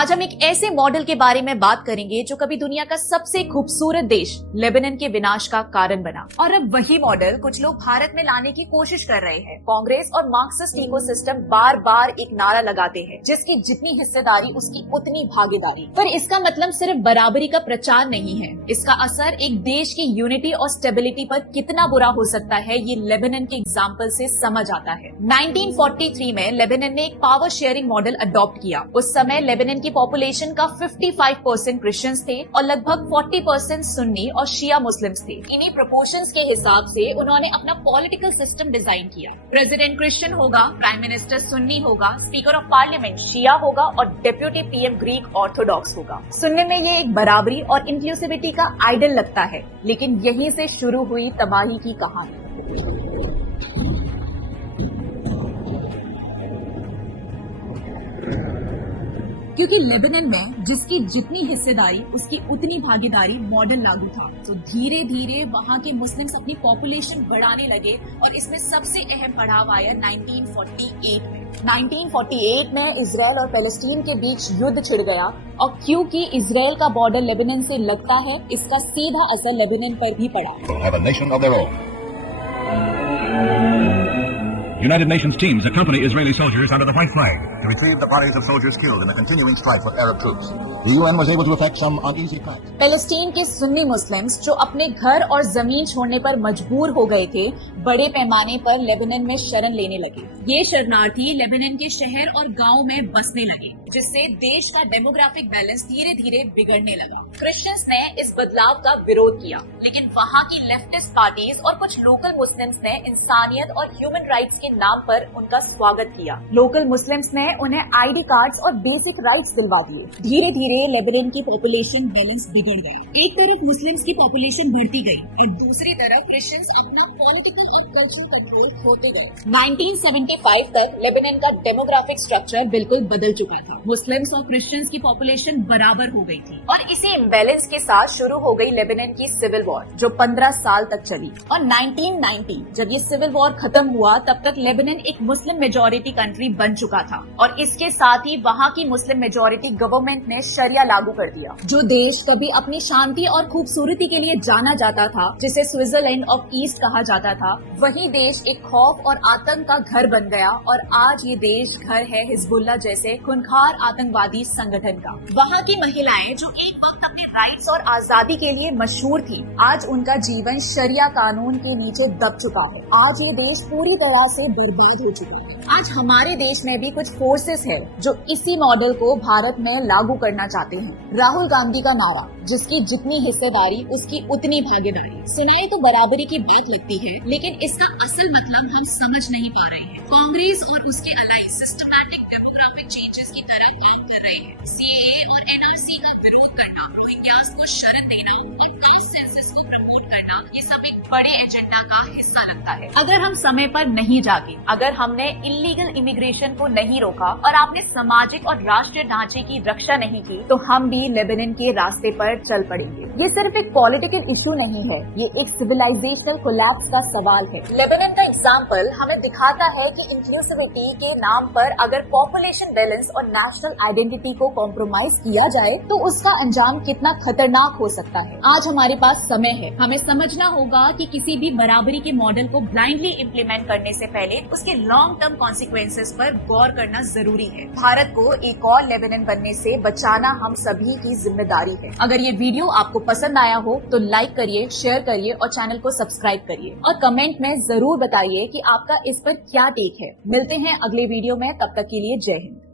आज हम एक ऐसे मॉडल के बारे में बात करेंगे जो कभी दुनिया का सबसे खूबसूरत देश लेबनान के विनाश का कारण बना, और अब वही मॉडल कुछ लोग भारत में लाने की कोशिश कर रहे हैं। कांग्रेस और मार्क्सिस्ट इकोसिस्टम बार बार एक नारा लगाते हैं, जिसकी जितनी हिस्सेदारी उसकी उतनी भागीदारी। पर इसका मतलब सिर्फ बराबरी का प्रचार नहीं है, इसका असर एक देश की यूनिटी और स्टेबिलिटी पर कितना बुरा हो सकता है ये लेबनान के एग्जाम्पल से समझ आता है। 1943 में लेबनान ने एक पावर शेयरिंग मॉडल अडॉप्ट किया। उस समय लेबनान की पॉपुलेशन का 55% क्रिश्चियंस थे और लगभग 40% सुन्नी और शिया मुस्लिम्स थे। इन्हीं प्रोपोर्शंस के हिसाब से उन्होंने अपना पॉलिटिकल सिस्टम डिजाइन किया। प्रेसिडेंट क्रिश्चियन होगा, प्राइम मिनिस्टर सुन्नी होगा, स्पीकर ऑफ पार्लियामेंट शिया होगा और डेप्यूटी पीएम ग्रीक ऑर्थोडॉक्स होगा। सुनने में ये एक बराबरी और इंक्लूसिविटी का आइडल लगता है, लेकिन यहीं से शुरू हुई तबाही की कहानी। क्योंकि लेबनान में जिसकी जितनी हिस्सेदारी उसकी उतनी भागीदारी मॉडल लागू था, तो धीरे धीरे वहां के मुस्लिम्स अपनी पॉपुलेशन बढ़ाने लगे और इसमें सबसे अहम पड़ाव आया 1948 में। 1948 में इजराइल और पैलेस्टीन के बीच युद्ध छिड़ गया, और क्योंकि इजराइल का बॉर्डर लेबनान से लगता है, इसका सीधा असर लेबनान पर भी पड़ा। United Nations teams accompany Israeli soldiers under the white flag to retrieve the bodies of soldiers killed in the continuing strife for Arab troops. The UN was able to effect some uneasy cracks. Palestine के Sunni Muslims जो अपने घर और जमीन छोड़ने पर मजबूर हो गए थे, बड़े पैमाने पर लेबनान में शरण लेने लगे। ये शरणार्थी लेबनान के शहर और गांव में बसने लगे, जिससे देश का डेमोग्राफिक बैलेंस धीरे धीरे बिगड़ने लगा। क्रिश्चियंस ने इस बदलाव का विरोध किया, लेकिन वहाँ की लेफ्टिस्ट पार्टीज और कुछ लोकल मुस्लिम्स ने इंसानियत और ह्यूमन राइट्स के नाम पर उनका स्वागत किया। लोकल मुस्लिम्स ने उन्हें आईडी कार्ड्स और बेसिक राइट्स दिलवा दिए। धीरे धीरे लेबनान की पॉपुलेशन बैलेंस बिगड़ गया। एक तरफ मुस्लिम्स की पॉपुलेशन बढ़ती गई और दूसरी तरफ क्रिश्चियंस अपना पॉलिटिकल कंट्रोल होते गए। 1975 तक लेबनान का डेमोग्राफिक स्ट्रक्चर बिल्कुल बदल चुका था। मुस्लिम्स और क्रिश्चियंस की पॉपुलेशन बराबर हो गई थी, और इसी इम्बैलेंस के साथ शुरू हो गई लेबनान की सिविल वॉर, जो 15 साल तक चली। और 1990 जब ये सिविल वॉर खत्म हुआ, तब तक लेबनान एक मुस्लिम मेजॉरिटी कंट्री बन चुका था, और इसके साथ ही वहाँ की मुस्लिम मेजॉरिटी गवर्नमेंट ने शरिया लागू कर दिया। जो देश कभी अपनी शांति और खूबसूरती के लिए जाना जाता था, जिसे स्विट्जरलैंड ऑफ ईस्ट कहा जाता था, वही देश एक खौफ और आतंक का घर बन गया, और आज ये देश घर है हिजबुल्लाह जैसे खूंखार आतंकवादी संगठन का। वहाँ की महिलाएं जो एक वक्त अपने राइट्स और आजादी के लिए मशहूर थी, आज उनका जीवन शरिया कानून के नीचे दब चुका है। आज ये देश पूरी तरह से बर्बाद हो चुका है। आज हमारे देश में भी कुछ फोर्सेस है जो इसी मॉडल को भारत में लागू करना चाहते हैं। राहुल गांधी का नारा, जिसकी जितनी हिस्सेदारी उसकी उतनी भागीदारी। सुनाई तो बराबरी की बात लगती है, लेकिन इसका असल मतलब हम समझ नहीं पा रहे हैं। कांग्रेस और उसके अलाइंस सिस्टमैटिक डेमोग्राफिक चेंजेस की तरह काम कर रहे हैं। सीएए और एनआरसी का विरोध करना, रोहिंग्यास को शरण देना और कास्ट सेंसस को प्रमोट करना, ये सब एक बड़े एजेंडा का हिस्सा लगता है। अगर हम समय पर नहीं जागे, अगर हमने इलीगल इमिग्रेशन को नहीं रोका और आपने सामाजिक और राष्ट्रीय ढांचे की रक्षा नहीं की, तो हम भी लेबनान के रास्ते पर चल पड़ेंगे। ये सिर्फ एक पॉलिटिकल इशू नहीं है, ये एक सिविलाइजेशनल कोलैप्स का सवाल है। लेबनान का एग्जाम्पल हमें दिखाता है कि इंक्लूसिविटी के नाम पर अगर पॉपुलेशन बैलेंस और नेशनल आइडेंटिटी को कॉम्प्रोमाइज किया जाए, तो उसका अंजाम कितना खतरनाक हो सकता है। आज हमारे पास समय है, हमें समझना होगा कि किसी भी बराबरी के मॉडल को ब्लाइंडली इम्प्लीमेंट करने से पहले उसके लॉन्ग टर्म कॉन्सिक्वेंसेस पर गौर करना जरूरी है। भारत को एक और लेबनान बनने से बचाना हम सभी की जिम्मेदारी है। अगर ये वीडियो आपको पसंद आया हो तो लाइक करिए, शेयर करिए और चैनल को सब्सक्राइब करिए, और कमेंट में जरूर बताइए कि आपका इस पर क्या टेक है। मिलते हैं अगले वीडियो में, तब तक के लिए जय हिंद।